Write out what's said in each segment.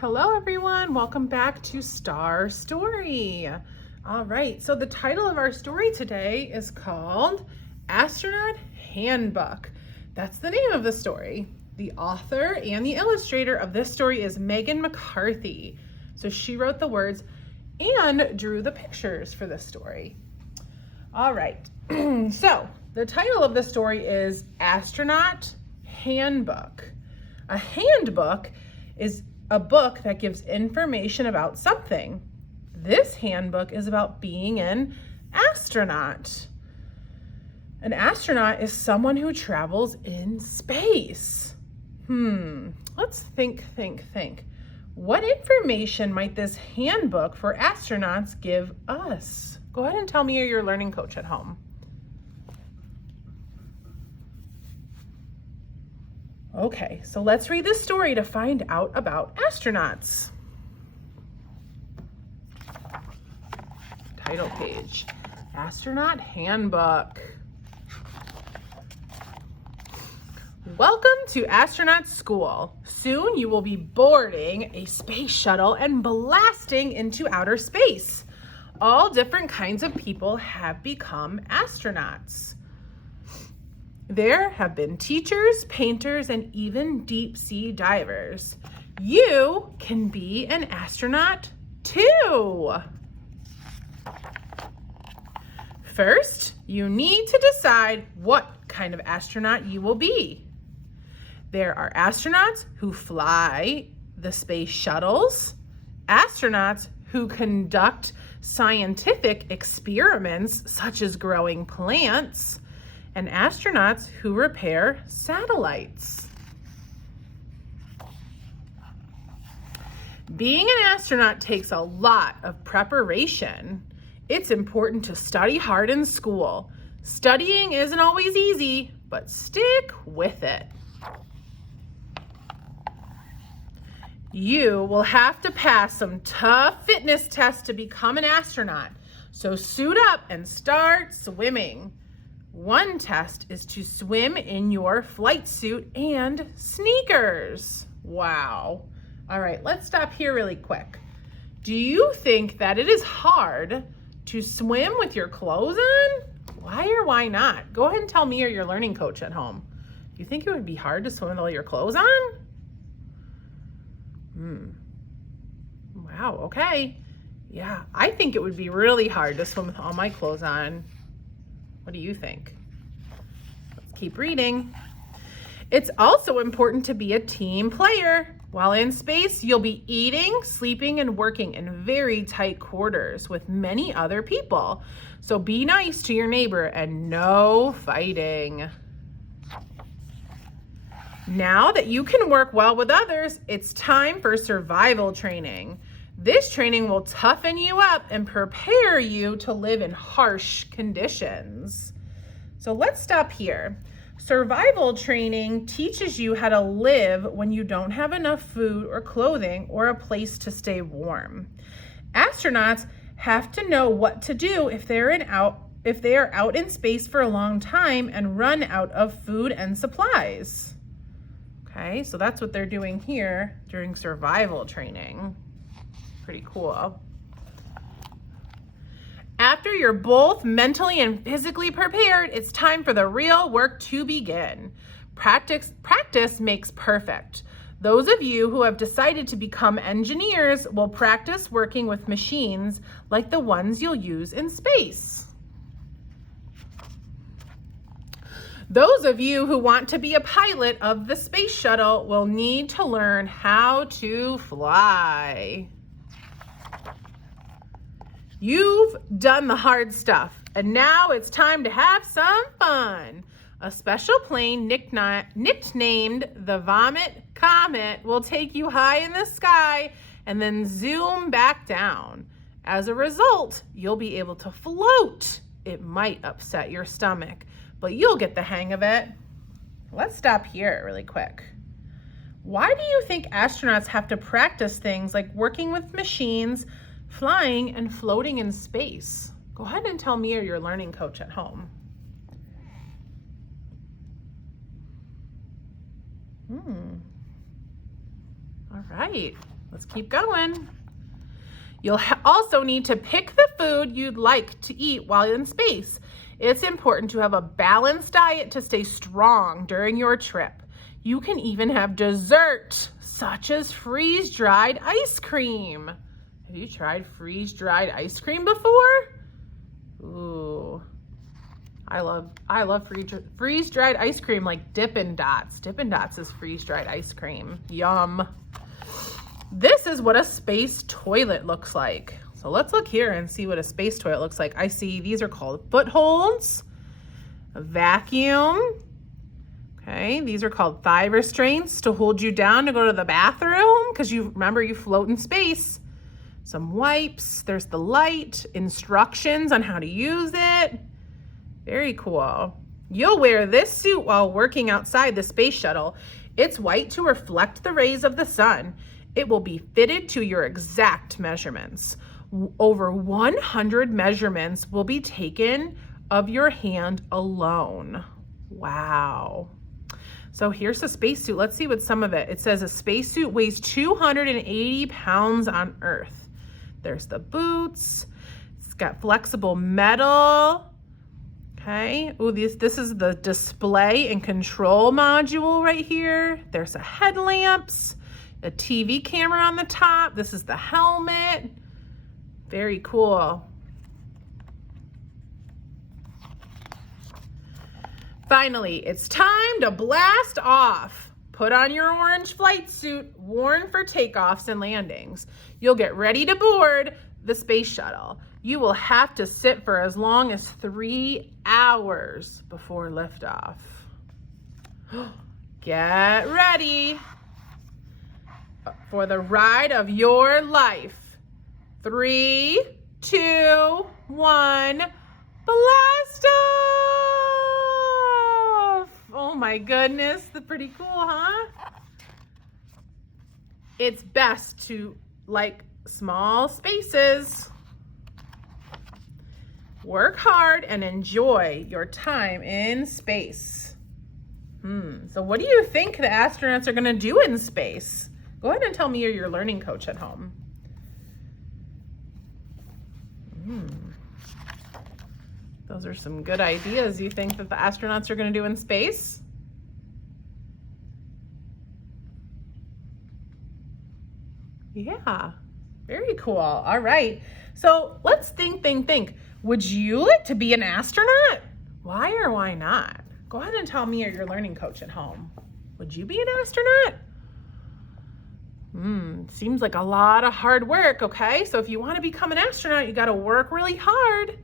Hello everyone, welcome back to Star Story. All right, so the title of our story today is called Astronaut Handbook. That's the name of the story. The author and the illustrator of this story is Megan McCarthy. So she wrote the words and drew the pictures for this story. All right, so the title of the story is Astronaut Handbook. A handbook is a book that gives information about something. This handbook is about being an astronaut. An astronaut is someone who travels in space. Let's think. What information might this handbook for astronauts give us? Go ahead and tell me, you're your learning coach at home. Okay, so let's read this story to find out about astronauts. Title page, Astronaut Handbook. Welcome to astronaut school. Soon you will be boarding a space shuttle and blasting into outer space. All different kinds of people have become astronauts. There have been teachers, painters, and even deep sea divers. You can be an astronaut too. First, you need to decide what kind of astronaut you will be. There are astronauts who fly the space shuttles, astronauts who conduct scientific experiments such as growing plants, and astronauts who repair satellites. Being an astronaut takes a lot of preparation. It's important to study hard in school. Studying isn't always easy, but stick with it. You will have to pass some tough fitness tests to become an astronaut, so suit up and start swimming. One test is to swim in your flight suit and sneakers. Wow. All right, let's stop here really quick. Do you think that it is hard to swim with your clothes on? Why or why not? Go ahead and tell me, or your learning coach at home. Do you think it would be hard to swim with all your clothes on? Wow, okay. Yeah, I think it would be really hard to swim with all my clothes on. What do you think? Let's keep reading. It's also important to be a team player. While in space, you'll be eating, sleeping, and working in very tight quarters with many other people. So be nice to your neighbor and no fighting. Now that you can work well with others, it's time for survival training. This training will toughen you up and prepare you to live in harsh conditions. So let's stop here. Survival training teaches you how to live when you don't have enough food or clothing or a place to stay warm. Astronauts have to know what to do if they are out in space for a long time and run out of food and supplies. Okay, so that's what they're doing here during survival training. Pretty cool. After you're both mentally and physically prepared, it's time for the real work to begin. Practice makes perfect. Those of you who have decided to become engineers will practice working with machines like the ones you'll use in space. Those of you who want to be a pilot of the space shuttle will need to learn how to fly. You've done the hard stuff, and now it's time to have some fun. A special plane nicknamed the Vomit Comet will take you high in the sky and then zoom back down. As a result, you'll be able to float. It might upset your stomach, but you'll get the hang of it. Let's stop here really quick. Why do you think astronauts have to practice things like working with machines, flying, and floating in space? Go ahead and tell me, or your learning coach at home. All right. Let's keep going. You'll also need to pick the food you'd like to eat while in space. It's important to have a balanced diet to stay strong during your trip. You can even have dessert, such as freeze-dried ice cream. Have you tried freeze-dried ice cream before? Ooh, I love freeze-dried ice cream, like Dippin' Dots. Dippin' Dots is freeze-dried ice cream. Yum. This is what a space toilet looks like. So let's look here and see what a space toilet looks like. I see these are called footholds, a vacuum. Okay, these are called thigh restraints to hold you down to go to the bathroom because you remember you float in space. Some wipes, there's the light, instructions on how to use it. Very cool. You'll wear this suit while working outside the space shuttle. It's white to reflect the rays of the sun. It will be fitted to your exact measurements. Over 100 measurements will be taken of your hand alone. Wow. So here's a spacesuit. Let's see what some of it. It says a spacesuit weighs 280 pounds on Earth. There's the boots. It's got flexible metal. Okay. Ooh, this is the display and control module right here. There's a headlamps, a TV camera on the top. This is the helmet. Very cool. Finally, it's time to blast off. Put on your orange flight suit, worn for takeoffs and landings. You'll get ready to board the space shuttle. You will have to sit for as long as 3 hours before liftoff. Get ready for the ride of your life. 3, 2, 1, blast off! Oh my goodness, that's pretty cool, huh? It's best to like small spaces. Work hard and enjoy your time in space. So what do you think the astronauts are gonna do in space? Go ahead and tell me you're your learning coach at home. Those are some good ideas you think that the astronauts are going to do in space. Yeah, very cool. All right. So let's think. Would you like to be an astronaut? Why or why not? Go ahead and tell me you're your learning coach at home. Would you be an astronaut? Seems like a lot of hard work, okay? So if you want to become an astronaut, you got to work really hard.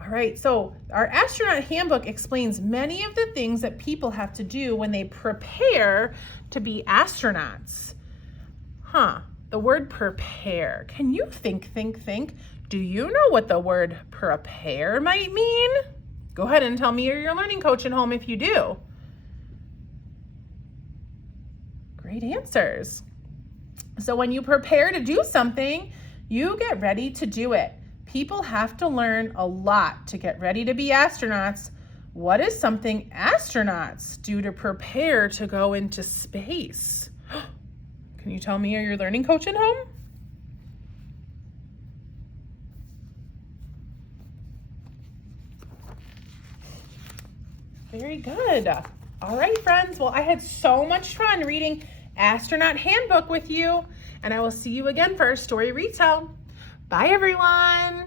All right, so our Astronaut Handbook explains many of the things that people have to do when they prepare to be astronauts. The word prepare. Can you think? Do you know what the word prepare might mean? Go ahead and tell me you're your learning coach at home if you do. Great answers. So when you prepare to do something, you get ready to do it. People have to learn a lot to get ready to be astronauts. What is something astronauts do to prepare to go into space? Can you tell me you're your learning coach at home? Very good. All right, friends. Well, I had so much fun reading Astronaut Handbook with you, and I will see you again for our story retell. Bye, everyone.